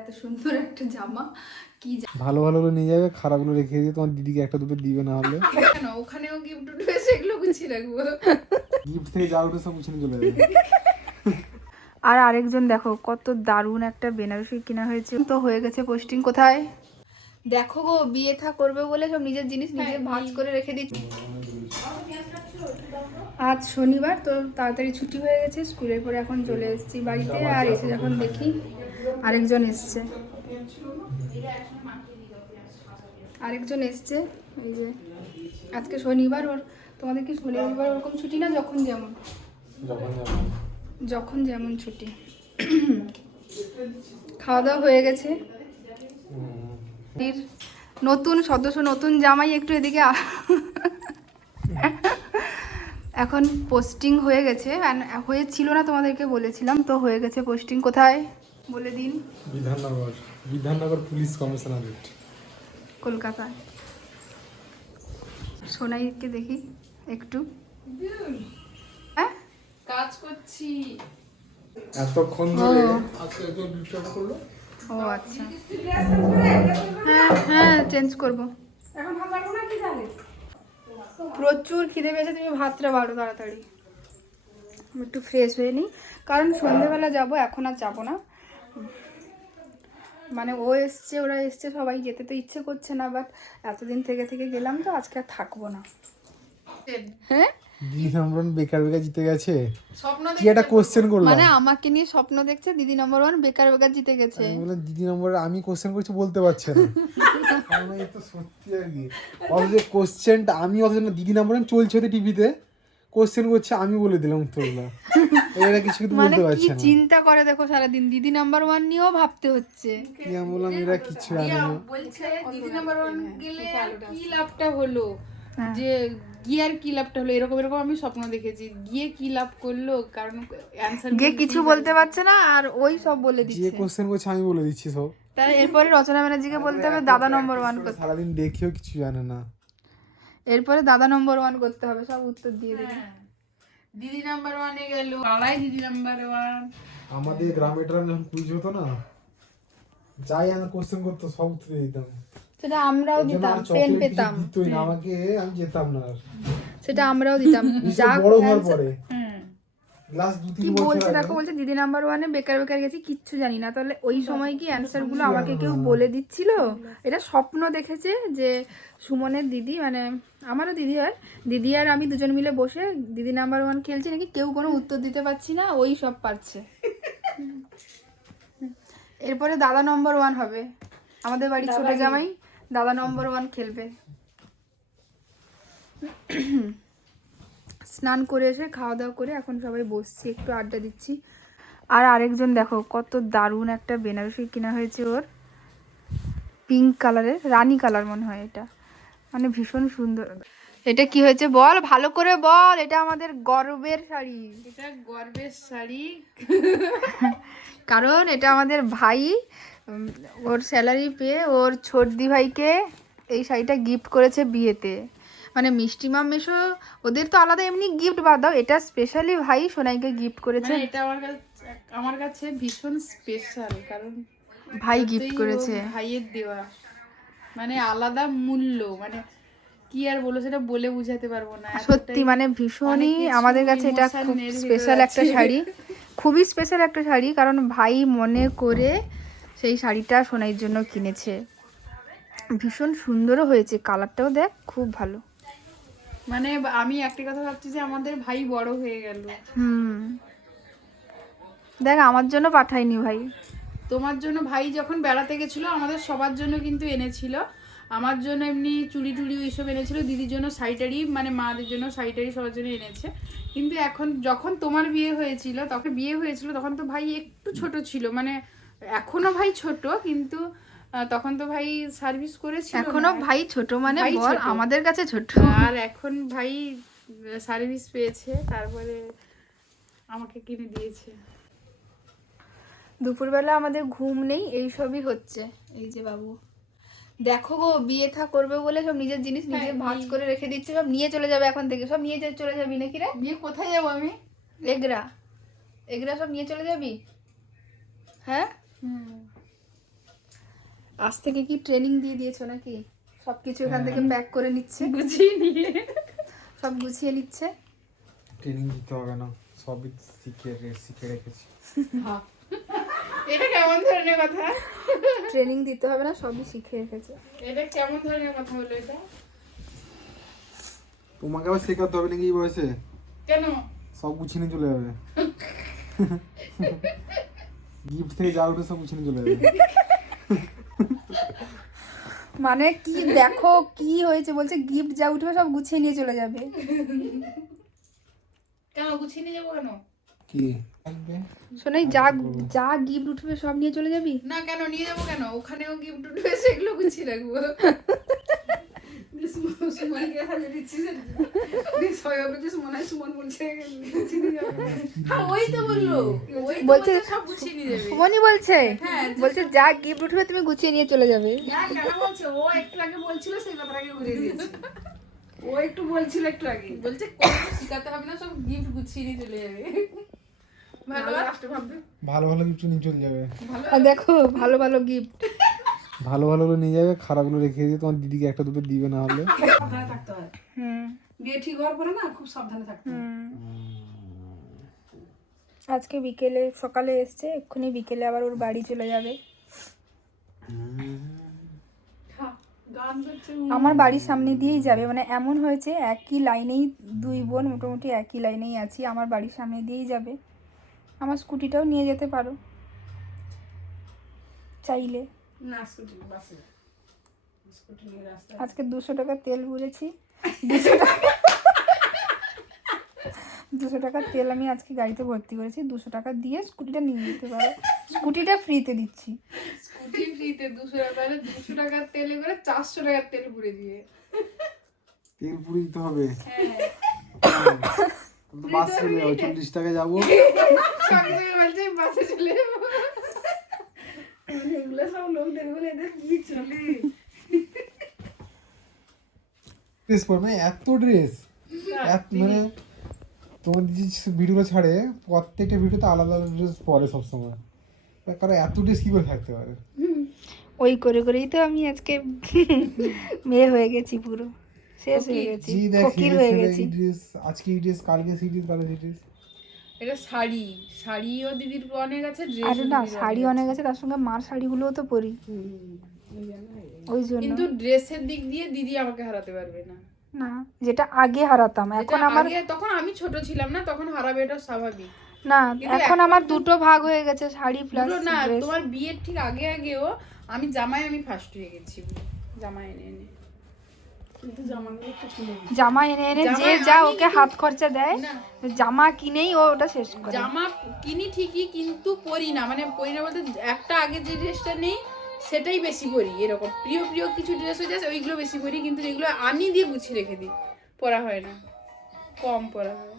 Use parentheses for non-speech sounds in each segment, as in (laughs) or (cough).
এত সুন্দর একটা জামা কি জামা। ভালো ভালোগুলো নিয়ে যাবে খারাপগুলো রেখে দিয়ে তোমার দিদিকে একটা দুটো দিবে না হলে। (laughs) কেন? ওখানেও গিফট উঠবে সেগুলো গুছিয়ে রাখব। গিফট থেকে যা উঠে সব মুছে নিয়ে চলে যাবে। আর আরেকজন দেখো কত দারুণ একটা বেনারসি কেনা হয়েছে। তো হয়ে গেছে পোস্টিং কোথায়? দেখো গো বিয়ে থা করবে বলে সব নিজের জিনিস নিজে ভাঁজ করে রেখে দিচ্ছি। আজ শনিবার তো তাড়াতাড়ি ছুটি হয়ে গেছে স্কুলের পরে এখন চলে এসেছি বাড়িতে আর এসে যখন দেখি আরেকজন এসছে। আরেকজন এসছে এই যে আজকে শনিবার ওর তোমাদের কি শনিবার ওরকম ছুটি না যখন যেমন? যখন যেমন। ছুটি। খাওয়া দাওয়া হয়ে গেছে। নতুন সদস্য নতুন জামাই একটু এদিকে এখন পোস্টিং হয়ে গেছে হয়েছিল না তোমাদেরকে বলেছিলাম তো হয়ে গেছে পোস্টিং কোথায়? বলে দিন। Bidhannagar Bidhannagar police commissionerate. কলকাতায় সোনাইকে দেখি একটু। হ্যাঁ? কাজ করছি। এতক্ষণ ধরে ও। আজকে এত ডিস্টার্ব করল? ও আচ্ছা। হ্যাঁ হ্যাঁ চেঞ্জ করব। প্রচুর খিদে পেয়েছে তুমি ভাতটা বাড়ো তাড়াতাড়ি। আমি একটু ফ্রেশ হয়ে নিই কারণ সন্ধেবেলা যাব এখন আর যাব না। মানে ও এসছে ওরা এসছে সবাই যেতে তো ইচ্ছে করছে না বাট এতদিন থেকে থেকে গেলাম তো আজকে আর থাকব না। হ্যাঁ? দিদি নাম্বার বেকার বেকার জিতে গেছে? স্বপ্ন কি একটা কোশ্চেন করলাম। মানে আমাকে নিয়ে স্বপ্ন দেখছে দিদি নম্বর ওয়ান বেকার বেকার জিতে গেছে। দিদি নম্বরে আমি কোশ্চেন করছি বলতে পারছে না। (laughs) আমি তো সত্যি আর কি। অথচ কোশ্চেনটা আমি অথচ না দিদি নম্বরে চলছে ওদের টিভিতে কোশ্চেন করছে আমি বলে দিলাম উত্তরগুলো এরা কিছু কিন্তু মানে বলতে পারছে না। চিন্তা করে দেখো সারাদিন দিদি নাম্বার ওয়ান নিয়েও ভাবতে হচ্ছে। কি আমি বললাম এরা কিছু জানে না। বলছে দিদি নাম্বার ওয়ান গেলে কি লাভটা হলো? হ্যাঁ। যে গিয়ে আর কি লাভটা হলো? এরকম এরকম আমি স্বপ্ন দেখেছি। গিয়ে কি লাভ করল? কারণ অ্যান্সার গিয়ে কিছু বলতে পারছে না আর ওই সব বলে দিচ্ছে। যে কোশ্চেন করছে আমি বলে দিচ্ছি সব। তাই এরপরে রচনা ব্যানার্জিকে বলতে হবে দাদা নম্বর ওয়ান করতে। সারাদিন দেখেও কিছু জানে না। এরপরে দাদা নম্বর ওয়ান করতে হবে সব উত্তর দিয়ে দেবে। দিদি নাম্বার ওয়ানে গেল। পাড়ায় দিদি নাম্বার ওয়ান আমাদের গ্রামে ট্রামে যখন কুইজ হতো না যাই আমি কোশ্চেন করতো সব উত্তর দিয়ে দিতাম। সেটা আমরাও দিতাম পেন পেতাম। দিতই না আমাকে আমি যেতাম না সেটা আমরাও দিতাম। (laughs) যা বড় হওয়ার পরে দু তিন বছর বলছে দেখো বলছে দিদি নাম্বার ওয়ানে বেকার বেকার গেছি কিচ্ছু জানি না। তাহলে ওই সময় কি অ্যান্সারগুলো আমাকে কেউ বলে দিচ্ছিল? এটা স্বপ্ন দেখেছে যে সুমনের দিদি মানে আমারও দিদি হয়। দিদি আর আমি দুজন মিলে বসে দিদি নাম্বার ওয়ান খেলছি নাকি কেউ কোনো উত্তর দিতে পারছি না ওই সব পারছে। (laughs) এরপরে দাদা নম্বর ওয়ান হবে। আমাদের বাড়ির ছোট জামাই। দাদা নম্বর ওয়ান খেলবে। স্নান করে এসে খাওয়া দাওয়া করে এখন সবাই বসছি একটু আড্ডা দিচ্ছি। আর আরেকজন দেখো কত দারুণ একটা বেনারসি কেনা হয়েছে ওর। পিঙ্ক কালারের রানী কালার মনে হয় এটা। মানে ভীষণ সুন্দর। এটা কি হয়েছে বল? ভালো করে বল এটা আমাদের গর্বের শাড়ি। এটা গর্বের শাড়ি। কারণ এটা আমাদের ভাই ওর স্যালারি পেয়ে ওর ছোটদি ভাইকে এই শাড়িটা গিফট করেছে বিয়েতে। মানে মিষ্টিমা মেশো ওদের তো আলাদা এমনি গিফট বাদ দাও এটা স্পেশালি ভাই সোনাইকে গিফট করেছে। মানে এটা আমার কাছে আমার কাছে ভীষণ স্পেশাল কারণ ভাই গিফট করেছে। ভাইয়ের দেওয়া। মানে আলাদা মূল্য মানে কি আর বলো সেটা বলে বুঝাতে পারব না। সত্যি মানে ভীষণই আমাদের কাছে এটা খুব স্পেশাল একটা শাড়ি। খুবই স্পেশাল একটা শাড়ি কারণ ভাই মনে করে সেই শাড়িটা সোনাইয়ের জন্য কিনেছে। ভীষণ সুন্দরও হয়েছে কালারটাও দেখ খুব ভালো। মানে আমি একটা কথা ভাবছি যে আমাদের ভাই বড় হয়ে গেল। হুম। দেখ আমার জন্য পাঠাইনি ভাই। তোমার জন্য ভাই যখন বেড়াতে গেছিল আমাদের সবার জন্য কিন্তু এনেছিল। আমার জন্য এমনি চুড়ি টুড়ি ওইসব এনেছিল দিদির জন্য শাড়িটারি মানে মাদের জন্য শাড়িটারি সবার জন্য এনেছে। কিন্তু এখন যখন তোমার বিয়ে হয়েছিল তখন বিয়ে হয়েছিল তখন তো ভাই একটু ছোট ছিল মানে এখনও ভাই ছোট কিন্তু তখন তো ভাই সার্ভিস করেছিল এখনও ভাই। ছোট মানে বল আমাদের কাছে ছোট। আর এখন ভাই সার্ভিস পেয়েছে তারপরে আমাকে কিনে দিয়েছে। দুপুরবেলা আমাদের ঘুম নেই এই সবই হচ্ছে এই যে বাবু। দেখো গো বিয়ে থা করবে বলে সব নিজের জিনিস নিজে হ্যাঁ, ভাঁজ করে রেখে দিচ্ছে সব নিয়ে চলে যাবে এখন থেকে। সব নিয়ে চলে যাবি নাকি রে? বিয়ে কোথায় যাব আমি? এগরা। এগরা সব নিয়ে চলে যাবি? হ্যাঁ? আজ থেকে কি ট্রেনিং দিয়ে দিয়েছ নাকি? সব কিছু এখান থেকে প্যাক করে নিচ্ছে? গুছিয়ে নিয়ে। সব গুছিয়ে নিচ্ছে? ট্রেনিং দিতে হবে না সবই শিখে রে- শিখে রেখেছি। হ্যাঁ। এটা কেমন ধরনের কথা? ট্রেনিং দিতে হবে না সবই শিখে রেখেছে। এটা কেমন ধরনের কথা হলো এটা? তোমাকে আবার শেখাতে হবে নাকি এই বয়সে? কেন? সব গুছিয়ে নিয়ে চলে যাবে। (laughs) গিফট থেকে যা উঠে সব গুছিয়ে চলে যাবে। মানে কি দেখো কি হয়েছে বলছে গিফট যা উঠবে সব গুছিয়ে নিয়ে চলে যাবে। কেন গুছিয়ে নিয়ে যাব কেন? কি? শোনাই যা যা গিফট উঠবে সব নিয়ে চলে যাবি? না কেন নিয়ে যাব কেন? ওখানেও গিফট উঠবে সেগুলো গুছিয়ে রাখব। সুমনকে হাজির দিচ্ছি সবাই ভাবছে সুমন বলছে গুছিয়ে হ্যাঁ ওই তো বলল ওই বলছে- সব গুছিয়ে নিয়ে যাবে সুমনই বলছে হ্যাঁ, বলছে যা গিফট উঠবে তুমি গুছিয়ে নিয়ে চলে যাবে। বলছে ও একটু আগে বলছিল সেই দিয়েছে ও একটু বলছিল একটু আগে বলছে শিখাতে হবে না সব গিফট গুছিয়ে নিয়ে চলে যাবে। ভালো? ভালো গিফট নিয়ে চলে যাবে। দেখো ভালো ভালো গিফট ভালো ভালোগুলো নিয়ে যাবে খারাপগুলো রেখে দিয়ে তোমার দিদিকে একটা দুটো দিবে না হলে। সাবধানে থাকতে হয়। হুম। বিয়ে ঠিক হওয়ার পরে না খুব সাবধানে থাকতে হয়। আজকে বিকেলে সকালে এসছে এক্ষুনি বিকেলে আবার ওর বাড়ি চলে যাবে। হ্যাঁ, আমার বাড়ির সামনে দিয়েই যাবে মানে এমন হয়েছে একই লাইনেই দুই বোন মোটামুটি একই লাইনেই আছি আমার বাড়ির সামনে দিয়েই যাবে। আমার স্কুটিটাও নিয়ে যেতে পারো। চাইলে। আজকে দুশো টাকা তেল ভরেছি দুশো টাকা দুশো টাকার তেল আমি আজকে গাড়িতে ভর্তি করেছি। দুশো টাকা দিয়ে স্কুটিটা নিয়ে যেতে পারো। স্কুটিটা ফ্রিতে দিচ্ছি। স্কুটি ফ্রিতে দুশো টাকা দুশো টাকার তেলে করে চারশো টাকার তেল পুড়ে দিয়ে। তেল পুরি দিতে হবে। হ্যাঁ। তো বাস চলে চল্লিশ টাকা যাব। বাসে চলে যাব। এগুলো সব লোক দেখবে এদের কি চলে? ড্রেস পরবে এত ড্রেস মানে তোমার দিদি ভিডিওগুলো ছাড়ে প্রত্যেকটা ভিডিওতে আলাদা আলাদা ড্রেস পরে সবসময়। কারণ এত ড্রেস কি করে থাকতে পারে? ওই করে করেই তো আমি আজকে মেয়ে হয়ে গেছি পুরো। শেষ হয়ে গেছি ফকির হয়ে গেছি। ড্রেস আজকে এই ড্রেস কালকে সেই ড্রেস কালকে সেই ড্রেস এটা শাড়ি শাড়িও দিদির অনেক আছে আর না শাড়ি অনেক আছে। তার সঙ্গে মার শাড়িগুলোও তো পরি। ওই জন্য। কিন্তু ড্রেসের দিক দিয়ে দিদি আমাকে হারাতে পারবে না। না যেটা আগে হারাতাম এখন আমার তখন আমি ছোট ছিলাম না তখন হারাবে এটা স্বাভাবিক। না এখন আমার দুটো ভাগ হয়ে গেছে শাড়ি প্লাস না তোমার বিয়ের ঠিক আগে আগেও আমি জামাই আমি ফার্স্ট হয়ে গেছি। জামাই এনে এনে কিন্তু জামাগুলো একটু সুন্দর জামা এনে এনে যে যা ওকে হাত খরচা দেয় জামা কিনেই ও ওটা শেষ করে। জামা কিনি ঠিকই কিন্তু পরি না। মানে পরি না বলতে একটা আগে যে ড্রেসটা নেই সেটাই বেশি পরি এরকম। প্রিয় প্রিয় কিছু ড্রেস হয়ে যায় ওইগুলো বেশি পরি কিন্তু যেগুলো আনি দিয়ে গুছিয়ে রেখে দিই। পরা হয় না। কম পরা হয়।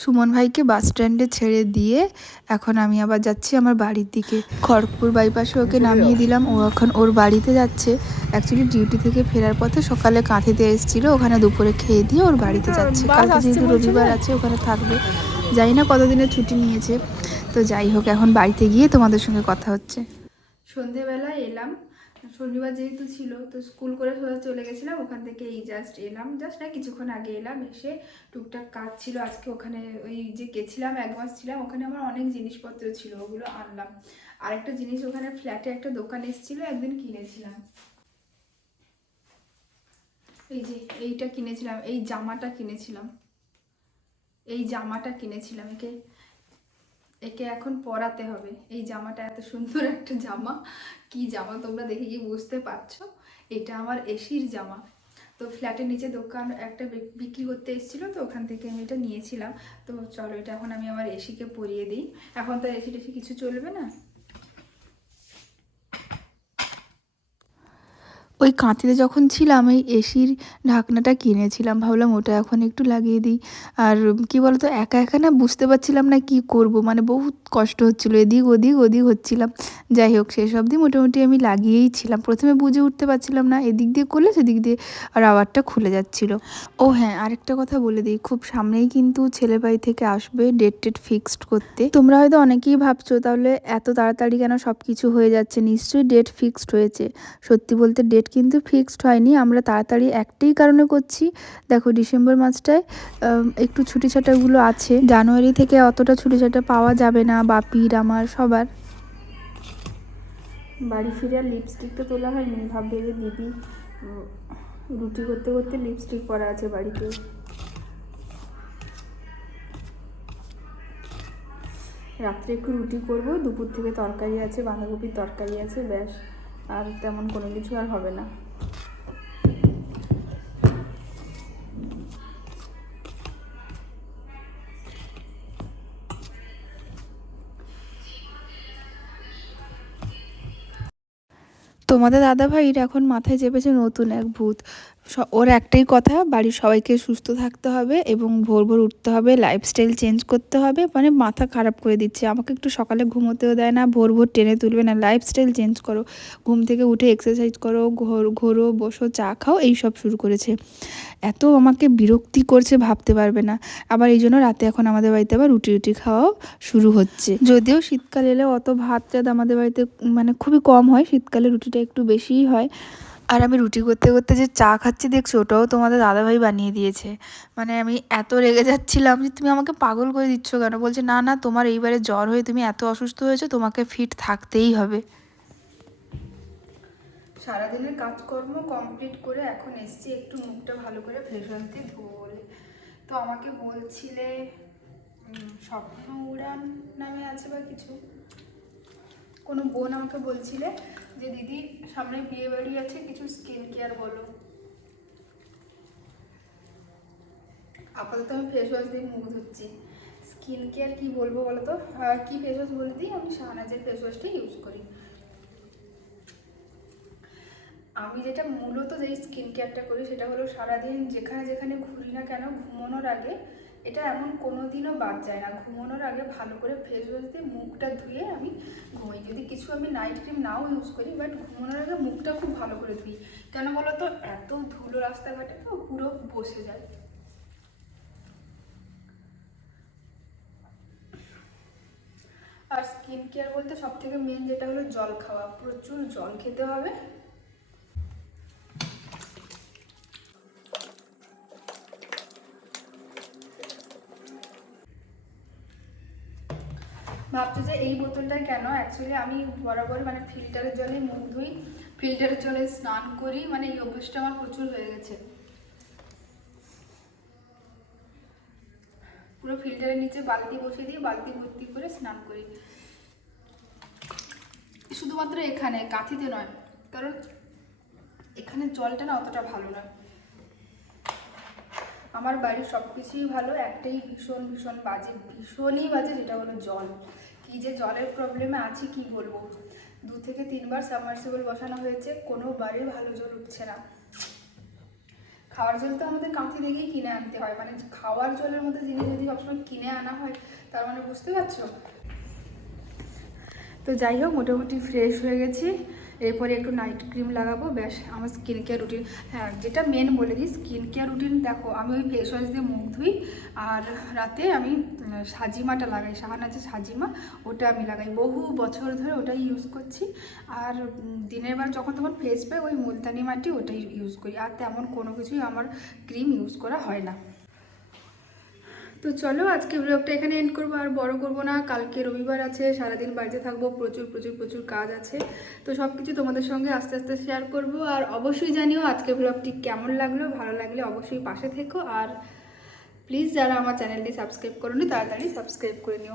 সুমন ভাইকে বাস স্ট্যান্ডে ছেড়ে দিয়ে এখন আমি আবার যাচ্ছি আমার বাড়ির দিকে। খড়গপুর বাইপাসে ওকে নামিয়ে দিলাম। ও এখন ওর বাড়িতে যাচ্ছে। অ্যাকচুয়ালি ডিউটি থেকে ফেরার পথে সকালে কাঁথিতে এসেছিল। ওখানে দুপুরে খেয়ে দিয়ে ওর বাড়িতে যাচ্ছে। কালকে যেহেতু রবিবার আছে ওখানে থাকবে। জানি না কতদিনের ছুটি নিয়েছে। তো যাই হোক এখন বাড়িতে গিয়ে তোমাদের সঙ্গে কথা হচ্ছে। সন্ধেবেলা এলাম। শনিবার যেহেতু ছিল, তো স্কুল করে সোজা চলে গেছিলাম। ওখান থেকে এই জাস্ট এলাম। জাস্ট না, কিছুক্ষণ আগে এলাম, এসে টুকটাক কাজ ছিল। আজকে ওখানে ওই যে গেছিলাম, এক মাস ছিলাম, ওখানে আমার অনেক জিনিসপত্র ছিল, ওগুলো আনলাম। আর একটা জিনিস, ওখানে ফ্ল্যাটে একটা দোকান এসেছিল, একদিন কিনেছিলাম। এই যে, এইটা কিনেছিলাম, এই জামাটা কিনেছিলাম। এই জামাটা কিনেছিলাম একে একে এখন পরাতে হবে। এই জামাটা এত সুন্দর একটা জামা। কি জামা তোমরা দেখে কি বুঝতে পারছ? এটা আমার এসির জামা। তো ফ্ল্যাটের নিচে দোকান একটা বিক্রি করতে এসেছিল তো ওখান থেকে আমি এটা নিয়েছিলাম। তো চলো এটা এখন আমি আমার এসিকে পরিয়ে দিই। এখন তো এসি টেসি কিছু চলবে না? ওই কাঁথিতে যখন ছিলাম এই এসির ঢাকনাটা কিনেছিলাম, ভাবলাম ওটা এখন একটু লাগিয়ে দিই। আর কি বলতো, একা একা না বুঝতে পারছিলাম না কি করব মানে বহুত কষ্ট হচ্ছিল, এদিক ওদিক ওদিক হচ্ছিলাম। যাই হোক সেসব দিয়ে মোটামুটি আমি লাগিয়েই ছিলাম। প্রথমে বুঝে উঠতে পারছিলাম না, এদিক দিয়ে করলে সেদিক দিয়ে রাবারটা খুলে যাচ্ছিল। ও হ্যাঁ আরেকটা কথা বলে দিই, খুব সামনেই কিন্তু ছেলে বাড়ি থেকে আসবে ডেট টেট ফিক্সড করতে। তোমরা হয়তো অনেকেই ভাবছ, তাহলে এত তাড়াতাড়ি কেন সব কিছু হয়ে যাচ্ছে? নিশ্চয়ই ডেট ফিক্সড হয়েছে। সত্যি বলতে ডেট কিন্তু ফিক্সড হয়নি। আমরা তাড়াতাড়ি একটাই কারণে করছি। দেখো ডিসেম্বর মাসটায় একটু ছুটি ছাটাগুলো আছে। জানুয়ারি থেকে অতটা ছুটি ছাটা পাওয়া যাবে না বাপির, আমার, সবার। বাড়ি ফিরে আর লিপস্টিক তো তোলা হয়নি। ভাববে যে দিদি রুটি করতে করতে লিপস্টিক পরা আছে বাড়িতে। রাত্রে একটু রুটি করব। দুপুর থেকে তরকারি আছে, বাঁধাকপির তরকারি আছে, ব্যাস। আর তেমন কোনো কিছু আর হবে না। তোমাদের দাদা ভাইয়ের এখন মাথায় চেপেছে নতুন এক ভূত। ওর একটাই কথা, বাড়ির সবাইকে সুস্থ থাকতে হবে এবং ভোর ভোর উঠতে হবে লাইফস্টাইল চেঞ্জ করতে হবে মানে মাথা খারাপ করে দিচ্ছে। আমাকে একটু সকালে ঘুমোতেও দেয় না, ভোর ভোর টেনে তুলবে না। লাইফস্টাইল চেঞ্জ করো, ঘুম থেকে উঠে এক্সারসাইজ করো, ঘোর, ঘোরো, বসো, চা খাও এই সব শুরু করেছে। এত আমাকে বিরক্তি করছে, ভাবতে পারবে না। আবার এই জন্য রাতে এখন আমাদের বাড়িতে আবার রুটি রুটি খাওয়াও শুরু হচ্ছে। যদিও শীতকাল এলে অত ভাত চাঁদ আমাদের বাড়িতে মানে খুবই কম হয়, শীতকালে রুটিটা একটু বেশিই হয়। আর আমি রুটি করতে করতে যে চা খাচ্ছি, দেখছ, ওটাও তোমাদের দাদাভাই বানিয়ে দিয়েছে। মানে আমি এত রেগে যাচ্ছিলাম যে তুমি আমাকে পাগল করে দিচ্ছ কেন? বলছে, না না, তোমার এইবারে জ্বর হয়ে তুমি এত অসুস্থ হয়েছো, তোমাকে ফিট থাকতেই হবে। সারাদিনের কাজকর্ম কমপ্লিট করে এখন এসছি, একটু মুখটা ভালো করে ফ্রেশ ধোবো বলে। তো আমাকে বলছিলে স্বপ্ন উড়ান নামে আছে বা কিছু? কোনো বোন আমাকে বলছিলে? যে দিদি সামনে বিয়ে বাড়ি আছে, কিছু স্কিন কেয়ার বলো। আপাতত আমি ফেস ওয়াশ দিয়ে মুখ ধুচ্ছি। স্কিন কেয়ার কি বলব বলো তো কি ফেস ওয়াশ বলে দিই? আমি শাহনাজের ফেস ওয়াশটাই ইউজ করি। আমি যেটা মূলত যেই স্কিন কেয়ারটা করি, সেটা হলো সারাদিন যেখানে যেখানে ঘুরি না কেন, ঘুমানোর আগে এটা এমন কোনো দিনও বাদ যায় না। ঘুমানোর আগে ভালো করে ফেস ওয়াশ দিয়ে মুখটা ধুয়ে আমি ঘুমাই। যদি কিছু আমি নাইট ক্রিম নাও ইউজ করি বাট ঘুমানোর আগে মুখটা খুব ভালো করে ধুই। কেন বলো তো এত ধুলো রাস্তাঘাটে তো পুরো বসে যায়। আর স্কিন কেয়ার বলতে সব থেকে মেন যেটা হলো জল খাওয়া। প্রচুর জল খেতে হবে ভাবছ যে এই বোতলটা কেন? অ্যাকচুয়ালি আমি বরাবর মানে ফিল্টারের জলে মুখ ধুই, ফিল্টারের জলে স্নান করি মানে এই অভ্যাসটা আমার প্রচুর হয়ে গেছে। পুরো ফিল্টারের নিচে বালতি বসিয়ে দিয়ে বালতি ভর্তি করে স্নান করি। শুধুমাত্র এখানে, কাঁথিতে নয়, কারণ এখানে জলটা না অতটা ভালো নয়। আমার বাড়ির সব কিছুই ভালো, একটাই ভীষণ ভীষণ বাজে, ভীষণই বাজে, যেটা হলো জল। কি যে জলের প্রবলেমে আছি কি বলব? দু থেকে তিনবার সাবমার্সিবল বসানো হয়েছে কোনো কোনোবারে ভালো জল উঠছে না। খাওয়ার জল তো আমাদের কাঁথি থেকেই কিনে আনতে হয় মানে খাওয়ার জলের মধ্যে জিনিস যদি সবসময় কিনে আনা হয়, তার মানে বুঝতে পারছ? তো যাই হোক, মোটামুটি ফ্রেশ হয়ে গেছি। এরপরে একটু নাইট ক্রিম লাগাবো, ব্যাস আমার স্কিন কেয়ার রুটিন হ্যাঁ যেটা মেন বলে দিই স্কিন কেয়ার রুটিন দেখো, আমি ওই ফেস ওয়াশ দিয়ে মুখ ধুই, আর রাতে আমি সাজিমাটা লাগাই শাহানাজের সাজিমা, ওটা আমি লাগাই। বহু বছর ধরে ওটাই ইউজ করছি, আর দিনের বার যখন তখন ফেস পাই ওই মুলতানি মাটি ওটাই ইউজ করি, আর তেমন কোনো কিছুই আমার ক্রিম ইউজ করা হয় না। তো চলো আজকে ব্লগটা এখানে এন্ড করব। আর বড় করব না, কালকে রবিবার আছে, সারাদিন বাড়িতে থাকব, প্রচুর প্রচুর প্রচুর কাজ আছে। তো সব কিছু তোমাদের সঙ্গে আস্তে আস্তে শেয়ার করব। আর অবশ্যই জানিও আজকে ব্লগটি কেমন লাগল, ভালো লাগলে অবশ্যই পাশে থেকো। আর প্লিজ যারা আমার চ্যানেলটি সাবস্ক্রাইব করোনি, তাড়াতাড়ি সাবস্ক্রাইব করে নিও।